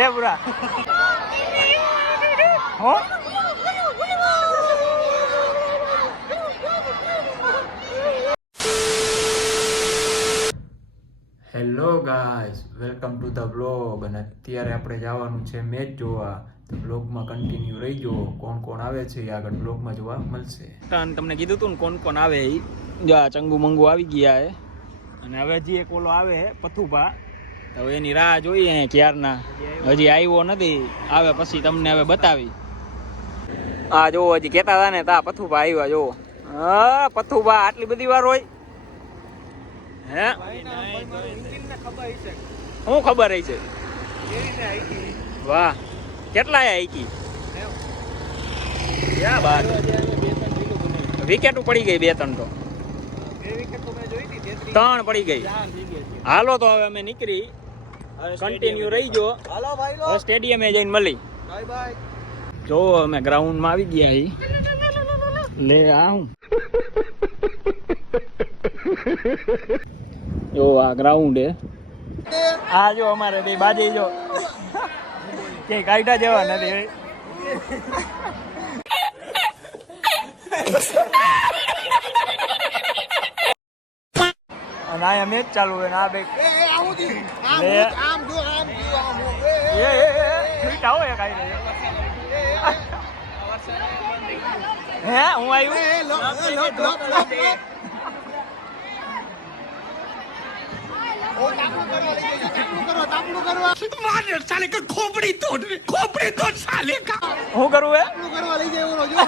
લે પૂરા હો hello guys, welcome to the blog. અને અત્યારે આપણે જવાનું છે મેચ જોવા. તો બ્લોગમાં કન્ટિન્યુ રહીજો. કોણ કોણ આવે છે એ આગળ બ્લોગમાં જોવા મળશે. તમને કીધું તું ને કોણ કોણ આવે એ જો આ ચંગુ મંગુ આવી ગયા હે અને હવે હજી એક ઓલો આવે હે પથુભા. તો એની રાહ જોઈએ ક્યારના, હજી આવ્યો નથી. આવે પછી તમને હવે બતાવી. હા જો હજી કહેતા હતા ને તા પથુભા આવ્યા. જો હા પથુભા આટલી બધી વાર હોય હે? શું ખબર હઈ છે? વાહ કેટલા આઈકી ક્યાં બાત. વિકેટ પડી ગઈ 2-3 તો 3 પડી ગઈ. હાલો તો હવે અમે નીકળી, કન્ટિન્યુ રહી જો. હવે સ્ટેડિયમે જઈને મળી. જો અમે ગ્રાઉન્ડમાં આવી ગયા હી. લે આ હું જો આ ગ્રાઉન્ડ હે. આ જો અમારે બે બાજે જો કે કાઢા જેવા નથી. અને આ મેચ ચાલુ હોય ને આ બે હે હું આવ્યું खोपड़ी तोड़ साले का હું કરું હે કરવા લઈ જાય ઓલો જો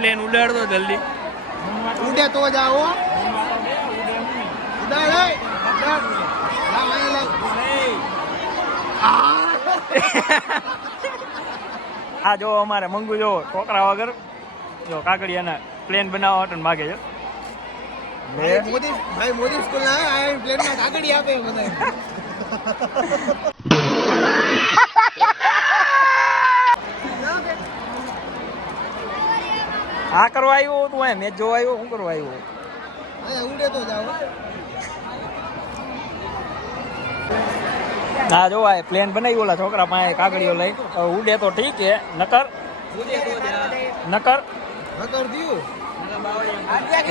પ્લેન ઉડાડ દો જલ્દી. ઉડે તો જાઓ. આ જો અમારે મંગુ જો છોકરા વગર જો કાકડિયાના પ્લેન બનાવવા માટે માગે છે. મોદી સ્કૂલ ના પ્લેન માં કાકડી આપે બધા. આ કરવા આવ્યો તું? મેચ જોવા આવ્યો? શું કરવા આવ્યો? ઉડે તો જાવ. હા જો આ પ્લેન બનાવી ઓલા છોકરા પાસે કાગળીઓ લઈ. ઉડે તો ઠીક છે, નકર થયું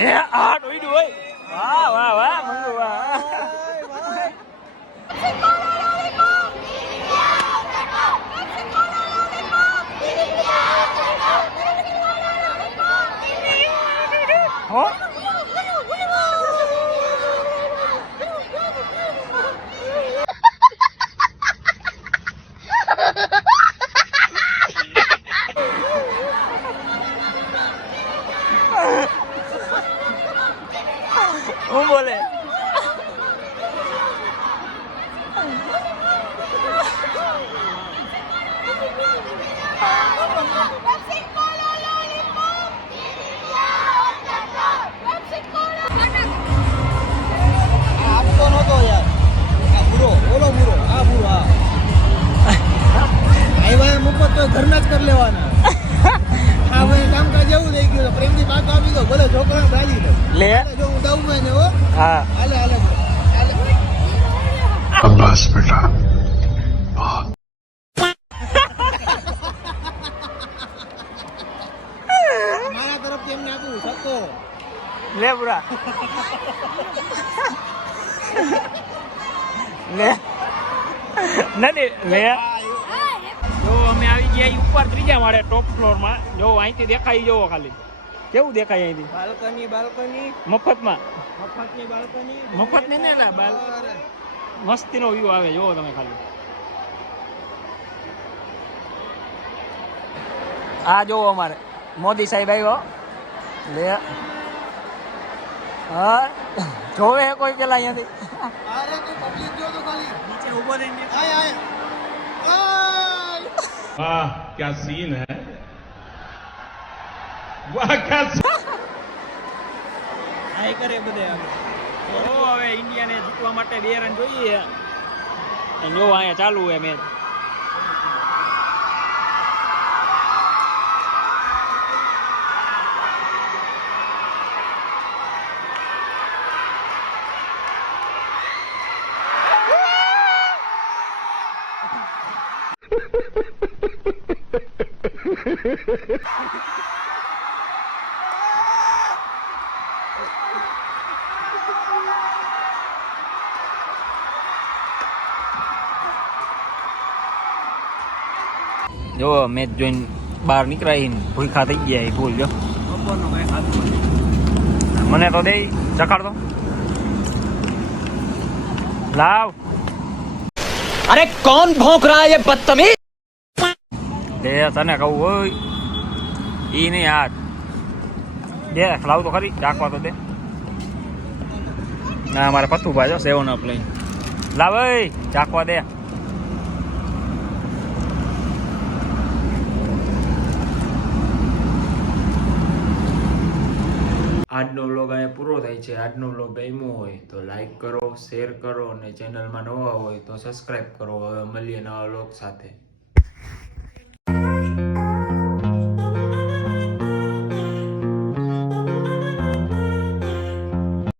હે આ ઉડ્યું હોય. વાહ વાહ વાહ મંગુ વાહ. હો હું બોલે ઘરના જ કરી લેવાના. આ ભાઈ કામકાજ એવું થઈ ગયું, પ્રેમથી પાછો આપી દો, ભલે છોકરા ગાલી દે. લે જો હું દઉં ને હો. હા હાલે હાલે બસ બેટા. મારા તરફથી એમને આપું સકો. લે પૂરા લે નથી લે. જો અમે આવી ગયા ઉપર 3જા માળે ટોપ ફ્લોર માં. જો અહીંથી દેખાઈ જોવો ખાલી કેવું દેખાય અહીંથી. બાલ્કની મફતમાં. મફતની બાલ્કની મફત નહીં ને મસ્તીનો વ્યૂ આવે. જોવો તમે ખાલી. આ જોવો અમારે મોદી સાહેબ આવ્યો લે હા જોવે કોઈ પેલા અહીંયાથી નીચે ઉભો રહીને वाह क्या सीन है वाह क्या આય કરે બધે હવે ઇન્ડિયાને જીતવા માટે 2 રન જોઈએ અને જો અહીંયા ચાલુ હે મેચ જો મેચ જોઈને બહાર નીકળાઈને ભૂખા થઈ ગયા ભૂલ જો મને તો દે ચખાડ દો લાવ अरे कौन भौंक रहा है ये बदतमीज દે તને કહું હોય ઈ નહીં હાથ દે લાવ તો ખરી ચાખવા તો દે ના મારે પથ્થું ભાજો 7 અપ લઈ લાવ ચાખવા દે આજનો વ્લોગ અહીંયા પૂરો થાય છે. આજનો વ્લોગ ગમ્યો હોય તો લાઈક કરો, શેર કરો અને ચેનલમાં નવા હોય તો સબસ્ક્રાઈબ કરો. હવે મળીએ નવા વ્લોગ સાથે.